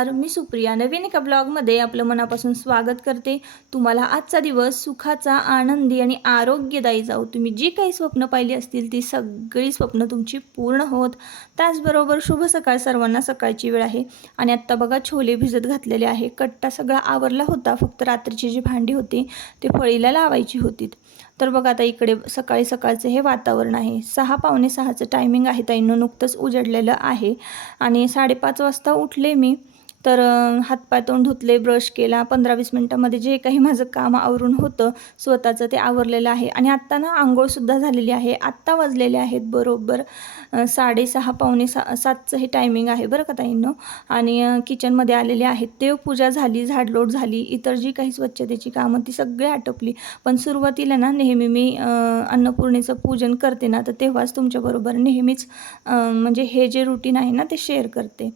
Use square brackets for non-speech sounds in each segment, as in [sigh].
नमस्कार मी सुप्रिया. नवीन एका ब्लॉगमध्ये आपलं मनापासून स्वागत करते. तुम्हाला आजचा दिवस सुखाचा आनंदी आणि आरोग्यदायी जाऊ तुम्ही जी काही स्वप्न पाहिली असतील ती सगळी स्वप्न तुमची पूर्ण होत. त्याचबरोबर शुभ सकाळ सर्वांना सकाळची वेळ आहे. आणि आत्ता बघा छोले भिजत घातलेले आहे. कट्टा सगळा आवरला होता. फक्त रात्रीची जी भांडी होती ते फळीला लावायची होती. तर बघा आता इकडे सकाळी सकाळचं हे वातावरण आहे. सहा पावणे सहाचं टायमिंग आहे ताईनं नुकतंच उजडलेलं आहे. आणि साडेपाच वाजता उठले मी. तर हातपाय तोंड धुतले ब्रश केला पंधरा वीस मिनटामध्ये जे काही माझं काम आवरून होतं स्वतःचं ते आवरलेलं आहे. आणि आत्ता ना आंघोळसुद्धा झालेली आहे. आत्ता वाजलेले आहेत बरोबर साडेसहा पावणे सा सातचं हे टायमिंग आहे बरं का ताईंनो. आणि किचनमध्ये आलेले आहेत. देवपूजा झाली झाडलोट झाली इतर जी काही स्वच्छतेची कामं ती सगळी आटोपली. पण सुरुवातीला ना नेहमी मी अन्नपूर्णेचं पूजन करते ना तर तेव्हाच तुमच्याबरोबर नेहमीच म्हणजे हे जे रुटीन आहे ना ते शेअर करते.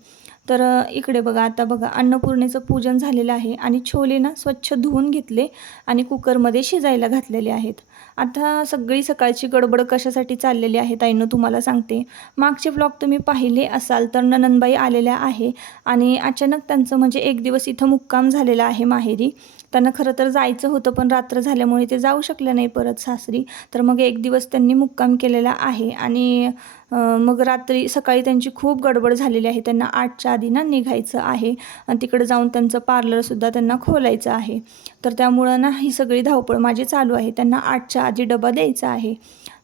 तर इकडे बघा आता बघा अन्नपूर्णेचं पूजन झालेलं आहे आणि छोले ना स्वच्छ धुवून घेतले आणि कुकरमध्ये शिजायला घातलेले आहेत. आता सगळी सकाळची गडबड कशासाठी चाललेली आहे ताईनं तुम्हाला सांगते. मागचे ब्लॉग तुम्ही पाहिले असाल तर ननंदबाई आलेल्या आहे आणि अचानक त्यांचं म्हणजे एक दिवस इथं मुक्काम झालेला आहे माहेरी. त्यांना खरं तर जायचं होतं पण रात्र झाल्यामुळे ते जाऊ शकले नाही परत सासरी. तर मग एक दिवस त्यांनी मुक्काम केलेला आहे आणि मग रात्री सकाळी त्यांची खूप गडबड झालेली आहे. त्यांना आठच्या आधी ना निघायचं आहे आणि तिकडे जाऊन त्यांचं पार्लरसुद्धा त्यांना खोलायचं आहे. तर त्यामुळं ना ही सगळी धावपळ माझी चालू आहे. त्यांना आठच्या आधी डबा द्यायचा आहे.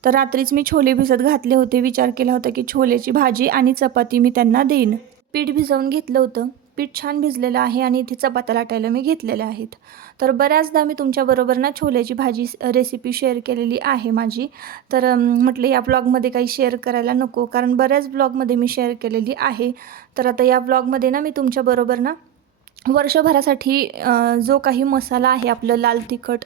तर रात्रीच मी छोले भिजत घातले होते. विचार केला होता की छोलेची भाजी आणि चपाती मी त्यांना देईन. पीठ भिजवून घेतलं होतं. पीठ छान भिजलेलं आहे आणि इथे चपात्या लाटायला मी घेतलेल्या आहेत. तर बऱ्याचदा मी तुमच्याबरोबर ना छोल्याची भाजी रेसिपी शेअर केलेली आहे माझी. तर म्हटलं या ब्लॉगमध्ये काही शेअर करायला नको कारण बऱ्याच ब्लॉगमध्ये मी शेअर केलेली आहे. तर आता या ब्लॉगमध्ये ना मी तुमच्याबरोबर ना वर्षभरासाठी जो काही मसाला आहे आपलं लाल तिखट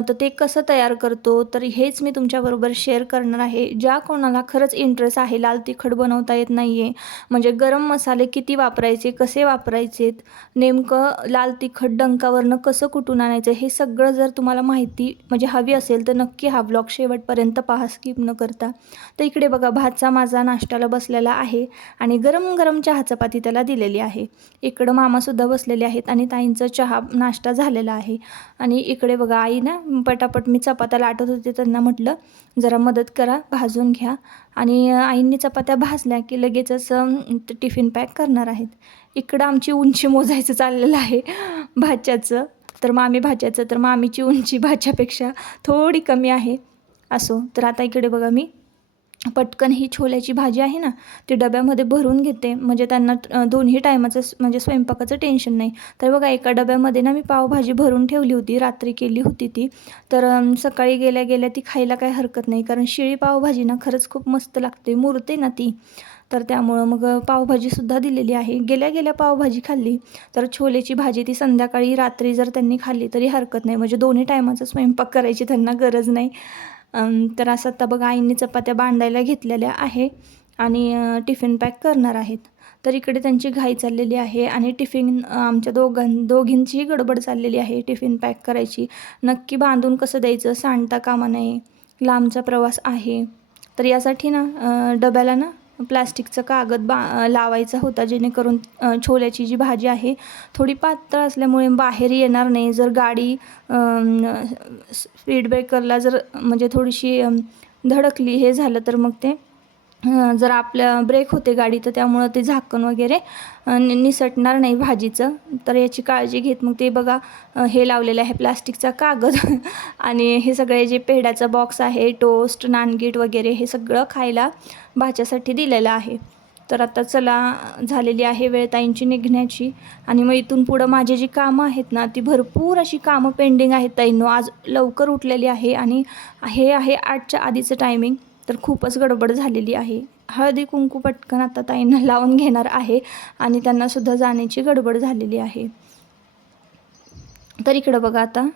तर ते कसं तयार करतो? तर हेच मी तुमच्याबरोबर शेअर करणार आहे. ज्या कोणाला खरंच इंटरेस्ट आहे लाल तिखट बनवता येत नाही आहे म्हणजे गरम मसाले किती वापरायचे कसे वापरायचेत नेमकं लाल तिखट डंकावरनं कसं कुठून आणायचं हे सगळं जर तुम्हाला माहिती म्हणजे हवी असेल तर नक्की हा ब्लॉग शेवटपर्यंत पहा स्किप न करता. तर इकडे बघा भातचा माझा नाश्त्याला बसलेला आहे आणि गरम गरम चहा चपाती त्याला दिलेली आहे. इकडं मामासुद्धा बसलेले आहेत आणि ताईंचा चहा नाश्ता झालेला आहे. आणि इकडे बघा आई ना पटापट मी चपात्या लाटत होते त्यांना म्हटलं जरा मदत करा भाजून घ्या. आणि आईंनी चपात्या भाजल्या की लगेचच टिफिन पॅक करणार आहेत. इकडं आमची उंची मोजायचं चाललेलं आहे भाच्याचं तर मामी भाच्याचं तर मामीची उंची भाच्यापेक्षा थोडी कमी आहे. असो तर आता इकडे बघा मी. पटकन ही छोल्याची भाजी आहे ना ती डब्यामध्ये भरून घेते. म्हणजे त्यांना दोन्ही टायमाचं म्हणजे स्वयंपाकाचं टेन्शन नाही. तर बघा एका डब्यामध्ये ना मी पावभाजी भरून ठेवली होती रात्री केली होती ती. तर सकाळी गेल्या गेल्या ती खायला काही हरकत नाही. कारण शिळी पावभाजी ना खरंच खूप मस्त लागते मुरते ना ती. तर त्यामुळं मग पावभाजीसुद्धा दिलेली आहे. गेल्या गेल्या पावभाजी खाल्ली तर छोलेची भाजी ती संध्याकाळी रात्री जर त्यांनी खाल्ली तरी हरकत नाही. म्हणजे दोन्ही टायमाचा स्वयंपाक करायची त्यांना गरज नाही. तर असं आता बघा आईंनी चपात्या बांधायला घेतलेल्या आहे आणि टिफिन पॅक करणार आहेत. तर इकडे त्यांची घाई चाललेली आहे आणि टिफिन आमच्या दोघां दोघींचीही गडबड चाललेली आहे टिफिन पॅक करायची. नक्की बांधून कसं द्यायचं? सांडता कामा नये. लांबचा प्रवास आहे. तर यासाठी ना डब्याला ना प्लास्टिकचं कागद बा लावायचा होता जेणेकरून छोल्याची जी भाजी आहे थोडी पातळ असल्यामुळे बाहेर येणार नाही. जर गाडी स्पीड ब्रेकरला जर म्हणजे थोडीशी धडकली हे झालं तर मग ते जर आपल्या ब्रेक होते गाडी तर त्यामुळं ते झाकण वगैरे निसटणार नाही भाजीचं. तर याची काळजी घेत मग ते बघा हे लावलेलं आहे प्लास्टिकचा कागद. [laughs] आणि हे सगळे जे पेढ्याचा बॉक्स आहे टोस्ट नानगीट वगैरे हे सगळं खायला भाच्यासाठी दिलेलं आहे. तर आता चला झालेली आहे वेळ ताईंची निघण्याची. आणि मग इथून पुढं माझी जी कामं आहेत ना ती भरपूर अशी कामं पेंडिंग आहेत ताईंनो. आज लवकर उठलेली आहे आणि हे आहे आठच्या आधीचं टायमिंग तर खूपच गडबड झालेली आहे. हळदी कुंकू पटकन आता ताईंना लावून घेणार आहे आणि त्यांनासुद्धा जाण्याची गडबड झालेली आहे. तर इकडं बघा आता.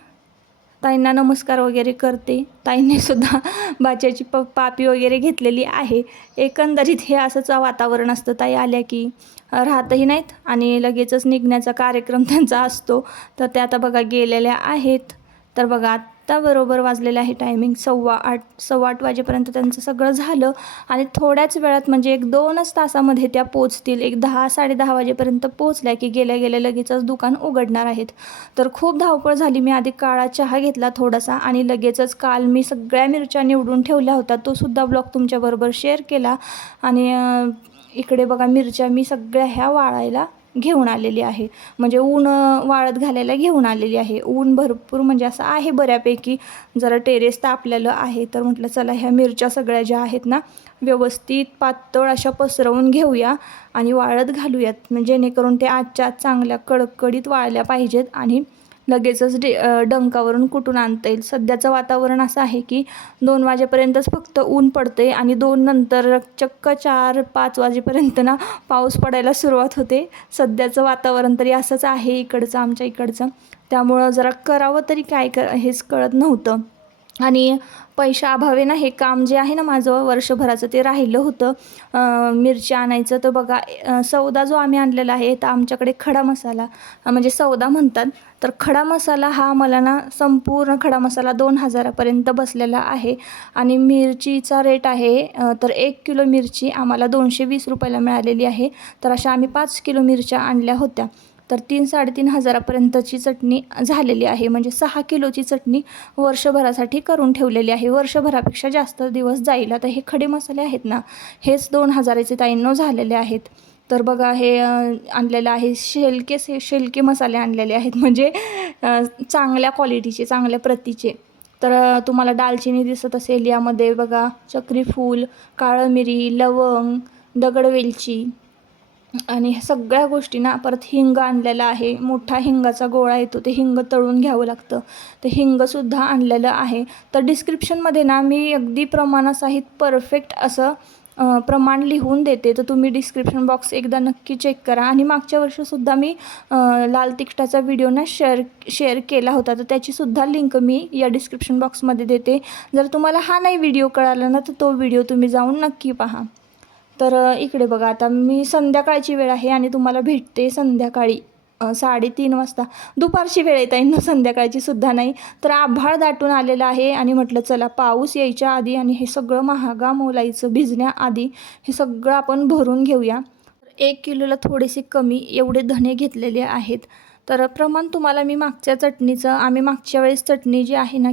ताईंना नमस्कार वगैरे करते. ताईंनीसुद्धा [laughs] बाच्याची प पापी वगैरे घेतलेली आहे. एकंदरीत हे असंच वातावरण असतं. ताई आल्या की राहतही नाहीत आणि लगेचच निघण्याचा कार्यक्रम [laughs] त्यांचा असतो. तर त्या आता बघा गेलेल्या आहेत. तर बघा आत्ता बरोबर वाजलेलं आहे टायमिंग सव्वा आठ सव्वा आठ वाजेपर्यंत त्यांचं सगळं झालं. आणि थोड्याच वेळात म्हणजे एक दोनच तासामध्ये त्या पोचतील एक दहा साडेदहा वाजेपर्यंत पोचल्या की गेल्या गेल्या लगेचच दुकान उघडणार आहेत. तर खूप धावपळ झाली. मी आधी काळा चहा घेतला थोडासा आणि लगेचच काल मी सगळ्या मिरच्या निवडून ठेवल्या होत्या. तोसुद्धा ब्लॉग तुमच्याबरोबर शेअर केला. आणि इकडे बघा मिरच्या. मी सगळ्या ह्या वाळायला घेऊन आलेली आहे. म्हणजे ऊन वाळत घालायला घेऊन आलेली आहे. ऊन भरपूर म्हणजे असं आहे बऱ्यापैकी. जरा टेरेस तापलेलं आहे. तर म्हटलं चला ह्या मिरच्या सगळ्या ज्या आहेत ना व्यवस्थित पातळ अशा पसरवून घेऊया आणि वाळत घालूयात. म्हणजे जेणेकरून ते आजच्या आज चांगल्या कडकडीत वाळल्या पाहिजेत आणि लगेचच डे डंकावरून कुठून आणता येईल? सध्याचं वातावरण असं आहे की दोन वाजेपर्यंतच फक्त ऊन पडते आणि दोन नंतर चक्क चार पाच वाजेपर्यंत ना पाऊस पडायला सुरुवात होते. सध्याचं वातावरण तरी असंच आहे इकडचं आमच्या इकडचं. त्यामुळं जरा करावं तरी काय कर हेच कळत नव्हतं. आणि पैशा अभावे ना हे काम जे आहे ना माझं वर्षभराचं ते राहिलं होतं. मिरची मिरच्या आणायचं तर बघा सौदा जो आम्ही आणलेला आहे तर आमच्याकडे खडा मसाला म्हणजे सौदा म्हणतात. तर खडा मसाला हा मला ना संपूर्ण खडा मसाला दोन हजारापर्यंत बसलेला आहे. आणि मिरचीचा रेट आहे तर एक किलो मिरची आम्हाला दोनशे वीस रुपयाला मिळालेली आहे. तर अशा आम्ही पाच किलो मिरच्या आणल्या होत्या. तर तीन साडेतीन हजारापर्यंतची चटणी झालेली आहे. म्हणजे सहा किलोची चटणी वर्षभरासाठी करून ठेवलेली आहे. वर्षभरापेक्षा जास्त दिवस जाईल. आता हे खडे मसाले आहेत ना हेच दोन हजाराचे ताईंनो झालेले आहेत. तर बघा हे आणलेलं आहे. शेलके से शेलके मसाले आणलेले आहेत. म्हणजे चांगल्या क्वालिटीचे चांगल्या प्रतीचे. तर तुम्हाला दालचिनी दिसत असेल. यामध्ये बघा चक्रीफूल काळं मिरी लवंग दगड वेलची आणि ह्या सगळ्या गोष्टी ना परत हिंग आणलेला आहे. मोठा हिंगाचा गोळा येतो. ते हिंग तळून घ्यावं लागतं. ते हिंगसुद्धा आणलेलं आहे. तर डिस्क्रिप्शनमध्ये ना मी अगदी प्रमाणासहित परफेक्ट असं प्रमाण लिहून देते. तर तुम्ही डिस्क्रिप्शन बॉक्स एकदा नक्की चेक करा. आणि मागच्या वर्षीसुद्धा मी लाल तिखटाचा व्हिडिओ ना शेअर शेअर केला होता. तर त्याचीसुद्धा लिंक मी या डिस्क्रिप्शन बॉक्समध्ये देते. जर तुम्हाला हा नाही व्हिडिओ कळाला ना तर तो व्हिडिओ तुम्ही जाऊन नक्की पहा. तर इकडे बघा आता मी संध्याकाळची वेळ आहे आणि तुम्हाला भेटते संध्याकाळी साडेतीन वाजता. दुपारची वेळ येता येईल ना संध्याकाळची सुद्धा नाही. तर आभाळ दाटून आलेलं आहे आणि म्हटलं चला पाऊस यायच्या आधी आणि हे सगळं महागा मोलायचं भिजण्याआधी हे सगळं आपण भरून घेऊया. एक किलोला थोडेसे कमी एवढे धणे घेतलेले आहेत. तर प्रमाण तुम्हाला मी मागच्या चटणीचं आम्ही मागच्या वेळेस चटणी जी आहे ना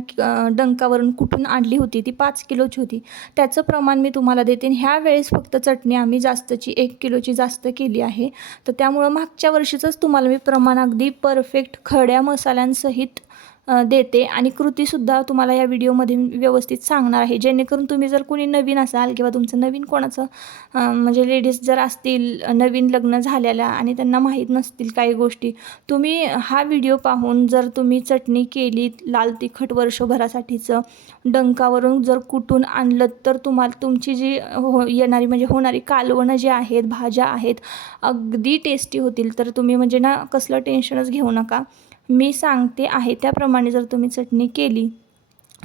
डंकावरून कुठून आणली होती ती पाच किलोची होती. त्याचं प्रमाण मी तुम्हाला देते. ह्या वेळेस फक्त चटणी आम्ही जास्तची एक किलोची जास्त केली आहे. तर त्यामुळं मागच्या वर्षीचंच तुम्हाला मी प्रमाण अगदी परफेक्ट खड्या मसाल्यांसहित देते आणि कृतीसुद्धा तुम्हाला या व्हिडिओमध्ये व्यवस्थित सांगणार आहे. जेणेकरून तुम्ही जर कोणी नवीन असाल किंवा तुमचं नवीन कोणाचं म्हणजे लेडीज जर असतील नवीन लग्न झालेल्या आणि त्यांना माहीत नसतील काही गोष्टी तुम्ही हा व्हिडिओ पाहून जर तुम्ही चटणी केली लाल तिखट वर्षभरासाठीचं डंकावरून जर कुठून आणलं तर तुम्हाला तुमची जी हो येणारी म्हणजे होणारी कालवणं जी आहेत भाज्या आहेत अगदी टेस्टी होतील. तर तुम्ही म्हणजे ना कसलं टेन्शनच घेऊ नका. मी सांगते आहे त्याप्रमाणे जर तुम्ही चटणी केली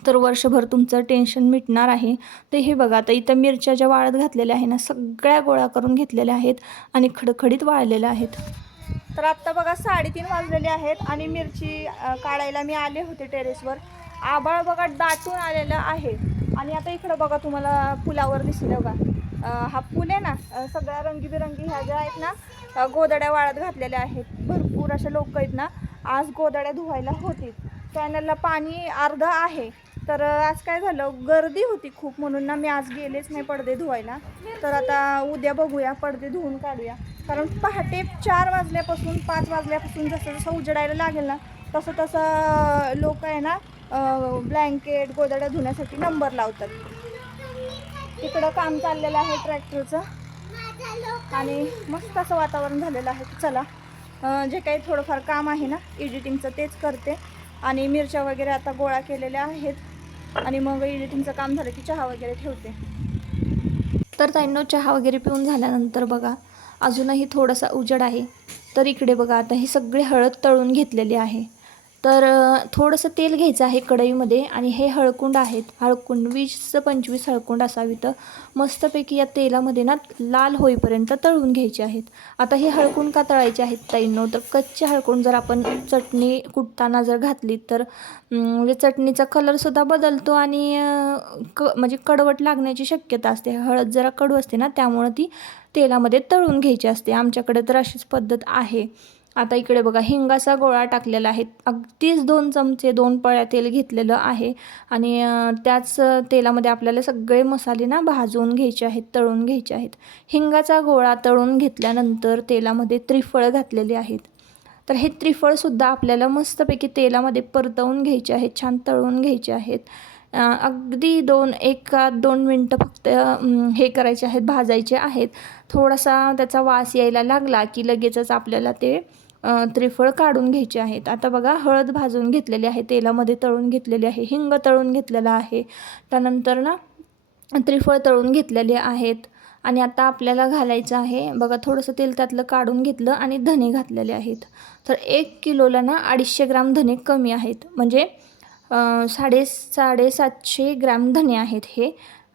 तर वर्षभर तुमचं टेन्शन मिटणार आहे. तर हे बघा आता इथं मिरच्या ज्या वाळत घातलेल्या आहे ना सगळ्या गोळा करून घेतलेल्या आहेत आणि खडखडीत वाळलेल्या आहेत. तर आत्ता बघा साडेतीन वाजलेले आहेत आणि मिरची काढायला मी आले होते टेरेसवर आभाळ बघा दाटून आलेलं आहे. आणि आता इकडं बघा तुम्हाला पुलावर दिसलं बघा. हा पूल आहे ना सगळ्या रंगीबिरंगी ह्या ज्या आहेत ना गोदड्या वाळत घातलेल्या आहेत. भरपूर अशा लोक आहेत ना आज गोदड्या धुवायला होती कॅनलला पाणी अर्ध आहे. तर आज काय झालं? गर्दी होती खूप म्हणून ना मी आज गेलेच नाही पडदे धुवायला. तर आता उद्या बघूया पडदे धुवून काढूया. कारण पहाटे चार वाजल्यापासून पाच वाजल्यापासून जसं जसं उजडायला लागेल ना तसं तसं लोक आहे ना ब्लँकेट गोदड्या धुण्यासाठी नंबर लावतात. तिकडं काम चाललेलं आहे ट्रॅक्टरचं. आणि मस्त असं वातावरण झालेलं आहे. चला. जे काही थोडंफार काम आहे ना एडिटिंगचं तेच करते. आणि मिरच्या वगैरे आता गोळा केलेल्या आहेत. आणि मग एडिटिंगचं काम झालं की चहा वगैरे ठेवते. तर ताईंनो चहा वगैरे पिऊन झाल्यानंतर बघा अजूनही थोडासा उजेड आहे. तर इकडे बघा आता ही सगळी हळद तळून घेतलेली आहे. तर थोडंसं तेल घ्यायचं आहे कढईमध्ये आणि हे हळकुंड आहेत. हळकुंड वीस पंचवीस हळकुंड असावी तर मस्तपैकी या तेलामध्ये ना लाल होईपर्यंत तळून घ्यायचे आहेत. आता हे हळकुंड का तळायचे आहेत ताईंनो? तर कच्चे हळकुंड जर आपण चटणी कुटताना जर घातली तर म्हणजे चटणीचा कलरसुद्धा बदलतो आणि क म्हणजे कडवट लागण्याची शक्यता असते. हळद जरा कडू असते ना त्यामुळं ती तेलामध्ये तळून घ्यायची असते. आमच्याकडे तर अशीच पद्धत आहे. आता इकडे बघा हिंगाचा गोळा टाकलेला आहे. अगदीच दोन चमचे दोन पळ्या तेल घेतलेलं आहे. आणि त्याच तेलामध्ये आपल्याला सगळे मसाले ना भाजून घ्यायचे आहेत तळून घ्यायचे आहेत. हिंगाचा गोळा तळून घेतल्यानंतर तेलामध्ये त्रिफळ घातलेले आहेत. तर हे त्रिफळसुद्धा आपल्याला मस्तपैकी तेलामध्ये परतवून घ्यायचे आहेत छान तळून घ्यायचे आहेत. अगदी दोन एका दोन मिनटं फक्त हे करायचे आहेत भाजायचे आहेत. थोडासा त्याचा वास यायला लागला की लगेचच आपल्याला ते त्रिफळ काढून घ्यायचे आहेत. आता बघा हळद भाजून घेतलेली आहे तेलामध्ये तळून घेतलेली आहे हिंग तळून घेतलेला आहे. त्यानंतर ना त्रिफळ तळून घेतलेले आहेत. आणि आता आपल्याला घालायचं आहे बघा थोडंसं तेल त्यातलं काढून घेतलं आणि धने घातलेले आहेत. तर एक किलोला ना अडीचशे ग्राम धने कमी आहेत. म्हणजे साडे साडेसातशे ग्रॅम धने आहेत हे.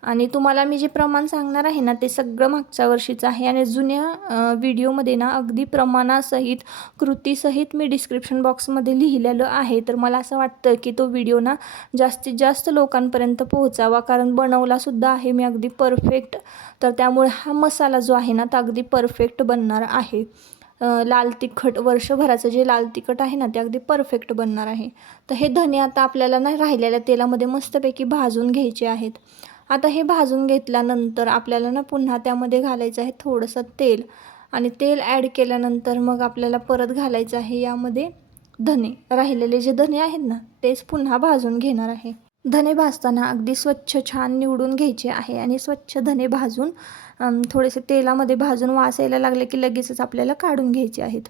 आणि तुम्हाला मी जे प्रमाण सांगणार आहे ना ते सगळं मागच्या वर्षीचं आहे. आणि जुन्या व्हिडिओमध्ये ना अगदी प्रमाणासहित कृतीसहित मी डिस्क्रिप्शन बॉक्समध्ये लिहिलेलं आहे. तर मला असं वाटतं की तो व्हिडिओ ना जास्तीत जास्त लोकांपर्यंत पोहोचावा. कारण बनवलासुद्धा आहे मी अगदी परफेक्ट तर त्यामुळे हा मसाला जो आहे ना तो अगदी परफेक्ट बनणार आहे. लाल तिखट वर्षभराचं जे लाल तिखट आहे ना ते अगदी परफेक्ट बनणार आहे. तर हे धने आता आपल्याला ना राहिलेल्या तेलामध्ये मस्तपैकी भाजून घ्यायचे आहेत. आता हे भाजून घेतल्यानंतर आपल्याला ना पुन्हा त्यामध्ये घालायचं आहे थोडंसं तेल. आणि तेल ॲड केल्यानंतर मग आपल्याला परत घालायचं आहे यामध्ये धने. राहिलेले जे धने आहेत ना तेच पुन्हा भाजून घेणार आहे. धने भाजताना अगदी स्वच्छ छान निवडून घ्यायचे आहे आणि स्वच्छ धने भाजून थोडेसे तेलामध्ये भाजून वास यायला लागले की लगेचच आपल्याला काढून घ्यायचे आहेत.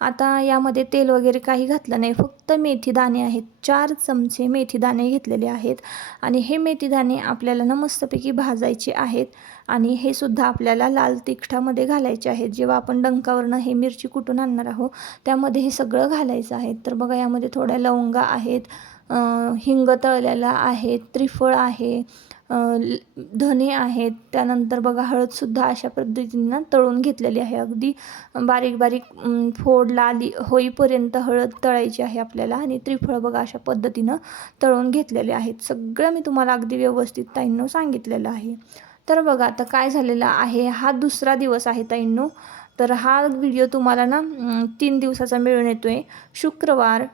आता यामध्ये तेल वगैरे काही घातलं नाही फक्त मेथी दाणे आहेत. चार चमचे मेथी दाणे घेतलेले आहेत आणि हे मेथी दाणे आपल्याला ना मस्तपैकी भाजायचे आहेत आणि हे सुद्धा आपल्याला लाल तिखटामध्ये घालायचे आहेत. जेव्हा आपण डंकावरनं हे मिरची कुटून आणणार आहोत त्यामध्ये हे सगळं घालायचं आहे. तर बघा यामध्ये थोड्या लवंगा आहेत हिंग तळलेला आहे त्रिफळ आहे धने आहेत. त्यानंतर बघा हळदसुद्धा अशा पद्धतीनं तळून घेतलेली आहे. अगदी बारीक बारीक फोड लाली होईपर्यंत हळद तळायची आहे आपल्याला आणि त्रिफळ बघा अशा पद्धतीनं तळून घेतलेले आहेत. सगळं मी तुम्हाला अगदी व्यवस्थित ताईंनो सांगितलेलं आहे. तर बघा आता काय झालेलं आहे? हा दुसरा दिवस आहे ताईंनो. तर हा व्हिडिओ तुम्हाला ना तीन दिवसाचा मिळून येतो आहे शुक्रवार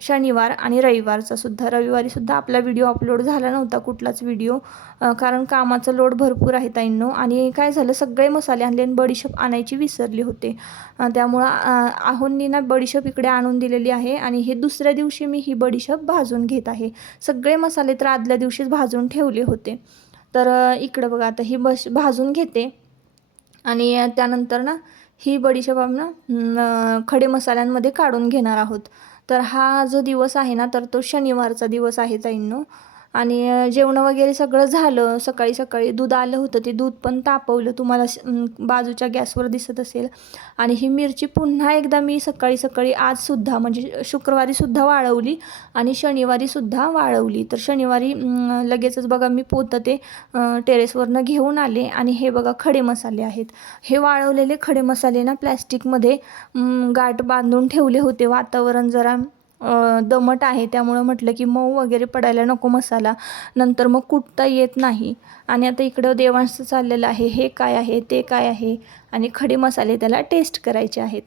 शनिवार आणि रविवारचा सुद्धा. रविवारी सुद्धा आपला व्हिडिओ अपलोड झाला नव्हता कुठलाच व्हिडिओ कारण कामाचं लोड भरपूर आहे ताईंनो. आणि काय झालं सगळे मसाले आणले आणि बडीशेप आणायची विसरली होते. त्यामुळं आहोंनी ना बडीशेप इकडे आणून दिलेली आहे आणि हे दुसऱ्या दिवशी मी ही बडीशेप भाजून घेत आहे. सगळे मसाले तर आदल्या दिवशीच भाजून ठेवले होते. तर इकडं बघा आता ही बश भाजून घेते. आणि त्यानंतर ना ही बडीशेप आपण खडे मसाल्यांमध्ये काढून घेणार आहोत. तर हा जो दिवस आहे ना तर तो शनिवारचा दिवस आहे ताईंनो. आणि जेवणं वगैरे सगळं झालं. सकाळी सकाळी दूध आलं होतं. ते दूध पण तापवलं. तुम्हाला बाजूच्या गॅसवर दिसत असेल. आणि ही मिरची पुन्हा एकदा मी सकाळी सकाळी आजसुद्धा म्हणजे शुक्रवारीसुद्धा वाळवली आणि शनिवारीसुद्धा वाळवली. तर शनिवारी लगेचच बघा मी पोतं ते टेरेसवरनं घेऊन आले. आणि हे बघा खडे मसाले आहेत. हे वाळवलेले खडे मसाले ना प्लॅस्टिकमध्ये गाठ बांधून ठेवले होते. वातावरण जरा दमट आहे. त्यामुळं म्हटलं की मऊ वगैरे पडायला नको मसाला. नंतर मग कुटता येत नाही. आणि आता इकडं देवांचं चाललेलं आहे. हे काय आहे? ते काय आहे? आणि खडे मसाले त्याला टेस्ट करायचे आहेत.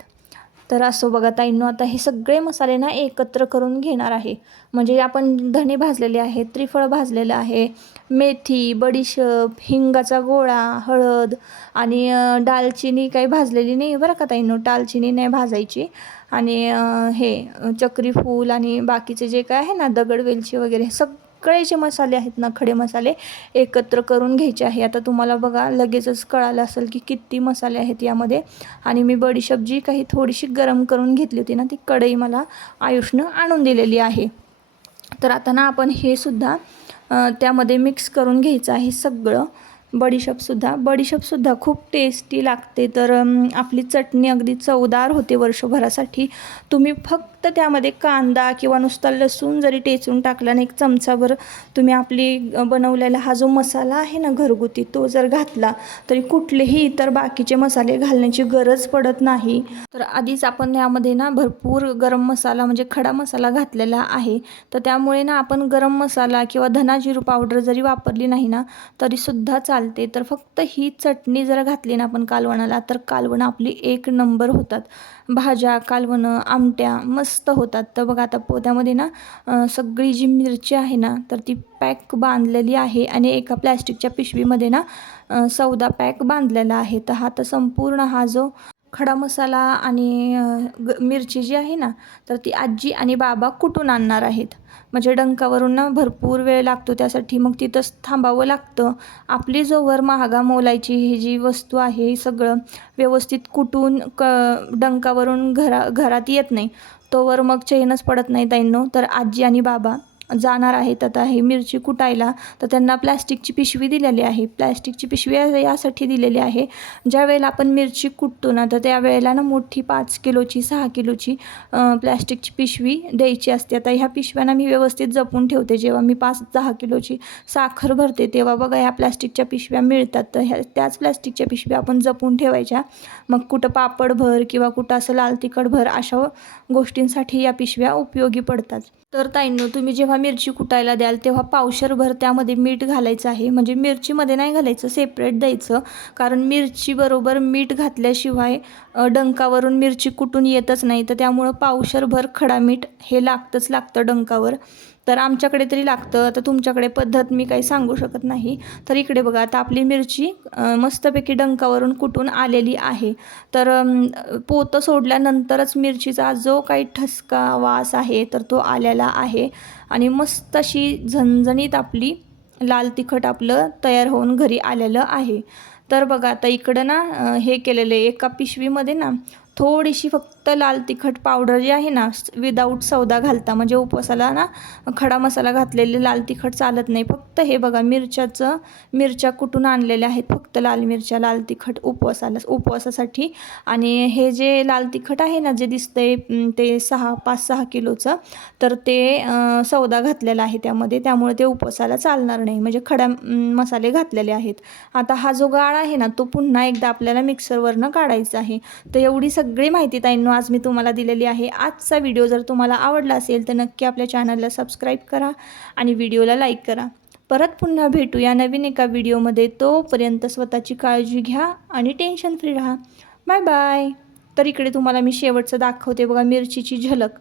तर असं बघा ताईंनो आता हे सगळे मसाले ना एकत्र करून घेणार आहे. म्हणजे आपण धणे भाजलेले आहेत त्रिफळ भाजलेलं आहे मेथी बडीशेप हिंगाचा गोळा हळद आणि दालचिनी काही भाजलेली नाही बरं का ताईंनो? दालचिनी नाही भाजायची. आणि हे अं, चक्री फूल आणि बाकीचे जे काय आहे ना दगड वेलची वगैरे हे सगळे जे मसाले आहेत ना खडे मसाले एकत्र करून घ्यायचे आहे. आता तुम्हाला बघा लगेचच कळालं असेल की किती मसाले आहेत यामध्ये. आणि मी बडीशेप जी काही थोडीशी गरम करून घेतली होती ना ती कढई मला आयुषनं आणून दिलेली आहे. तर आता ना आपण हे सुद्धा त्यामध्ये मिक्स करून घ्यायचं आहे सगळं. बडीशेपसुद्धा. बडीशेपसुद्धा खूप टेस्टी लागते. तर आपली चटणी अगदी चवदार होते वर्षभरासाठी. तुम्ही फक्त फक्त त्यामध्ये कांदा किंवा नुसता लसूण जरी टेचून टाकला आणि एक चमचाभर तुम्ही आपली बनवलेला हा जो मसाला आहे ना घरगुती तो जर घातला तरी कुठलेही इतर बाकीचे मसाले घालण्याची गरज पडत नाही. तर आधीच आपण यामध्ये ना भरपूर गरम मसाला म्हणजे खडा मसाला घातलेला आहे. तर त्यामुळे ना आपण गरम मसाला किंवा धना जिरू पावडर जरी वापरली नाही ना तरीसुद्धा चालते. तर फक्त ही चटणी जर घातली ना आपण कालवणाला तर कालवणं आपली एक नंबर होतात. भाज्या कालवणं आमट्या मस्त होतात. तर बघा आता पोत्यामध्ये ना सगळी जी मिरची आहे ना तर ती पॅक बांधलेली आहे आणि एका प्लॅस्टिकच्या पिशवीमध्ये ना सौदा पॅक बांधलेला आहे. तर हा तर संपूर्ण हा जो खडा मसाला आणि ग मिरची जी आहे ना तर ती आजी आणि बाबा कुठून आणणार आहेत? म्हणजे डंकावरून ना भरपूर वेळ लागतो त्यासाठी. मग तिथंच थांबावं लागतं. आपली जोवर महागा मोलायची ही जी वस्तू आहे हे सगळं व्यवस्थित कुटून क डंकावरून घरा घरात येत नाही. तोवर मग चैनच पडत नाही ताईंनो. तर आजी आणि बाबा जाणार आहेत. आता हे मिरची कुटायला तर त्यांना प्लॅस्टिकची पिशवी दिलेली आहे. प्लॅस्टिकची पिशवी यासाठी दिलेली आहे. ज्या वेळेला आपण मिरची कुटतो ना तर त्यावेळेला ना मोठी पाच किलोची सहा किलोची प्लॅस्टिकची पिशवी द्यायची असते. आता ह्या पिशव्यांना मी व्यवस्थित जपून ठेवते. जेव्हा मी पाच दहा किलोची साखर भरते तेव्हा बघा ह्या प्लॅस्टिकच्या पिशव्या मिळतात. तर ह्या त्याच प्लॅस्टिकच्या पिशव्या आपण जपून ठेवायच्या. मग कुठं पापड भर किंवा कुठं असं लाल तिखट भर अशा गोष्टींसाठी या पिशव्या उपयोगी पडतात. तर ताईंनो तुम्ही जेव्हा मिरची कुटायला द्याल तेव्हा पावशरभर त्यामध्ये मीठ घालायचं आहे. म्हणजे मिरचीमध्ये नाही घालायचं सेपरेट द्यायचं. कारण मिरचीबरोबर मीठ घातल्याशिवाय डंकावरून मिरची कुटून येतच नाही. तर त्यामुळं पावशरभर खडा मीठ हे लागतंच लागतं डंकावर. तर आमच्याकडे तरी लागतं. आता तुमच्याकडे पद्धत मी काही सांगू शकत नाही. तर इकडे बघा आता आपली मिरची मस्तपैकी डंकावरून कुटून आलेली आहे. तर पोतं सोडल्यानंतरच मिरचीचा जो काही ठसका वास आहे तर तो आलेला आहे. आणि मस्त अशी झणझणीत आपली लाल तिखट आपलं तयार होऊन घरी आलेलं आहे. तर बघा आता इकडं ना हे केलेलं आहे. एका पिशवीमध्ये ना थोडीशी फक्त लाल तिखट पावडर जी आहे ना विदाऊट सौदा घालता. म्हणजे उपवासाला ना खडा मसाला घातलेले लाल तिखट चालत नाही. फक्त हे बघा मिरच्याचं मिरच्या कुठून आणलेल्या आहेत? फक्त लाल मिरच्या लाल तिखट उपवासाला उपवासासाठी. आणि हे जे लाल तिखट आहे ना जे दिसतंय ते सहा पाच सहा किलोचं तर ते सौदा घातलेला आहे त्यामध्ये. त्यामुळे ते उपवासाला चालणार नाही. म्हणजे खड्या मसाले घातलेले आहेत. आता हा जो गाळ आहे ना तो पुन्हा एकदा आपल्याला मिक्सरवरनं काढायचा आहे. तर एवढी सगळी माहिती ताईंनो आज मी तुम्हाला दिलेली आहे आजचा व्हिडिओ जर तुम्हाला आवडला असेल तर नक्की आपल्या चॅनलला सबस्क्राईब करा आणि व्हिडिओला लाईक करा. परत पुन्हा भेटू या नवीन एका व्हिडिओमध्ये तोपर्यंत स्वतःची काळजी घ्या आणि टेन्शन फ्री राहा. बाय बाय तर इकडे तुम्हाला मी शेवटचं दाखवते बघा मिरचीची झलक.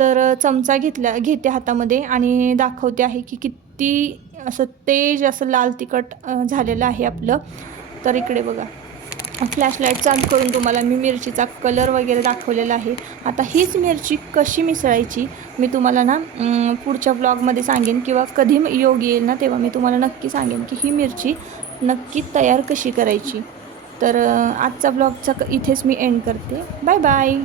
तर चमचा घेतला घेते हातामध्ये आणि दाखवते आहे की किती असं तेज असं लाल तिखट झालेलं आहे आपलं. तर इकडे बघा. फ्लॅशलाईट चालू करून तुम्हाला मी मिरचीचा कलर वगैरे दाखवलेला आहे. आता हीच मिरची कशी मिसळायची मी तुम्हाला ना पुढच्या ब्लॉगमध्ये सांगेन किंवा कधी योग येईल ना तेव्हा मी तुम्हाला नक्की सांगेन की ही मिरची नक्की तयार कशी करायची. तर आजचा ब्लॉगचा इथेच मी एंड करते. Bye bye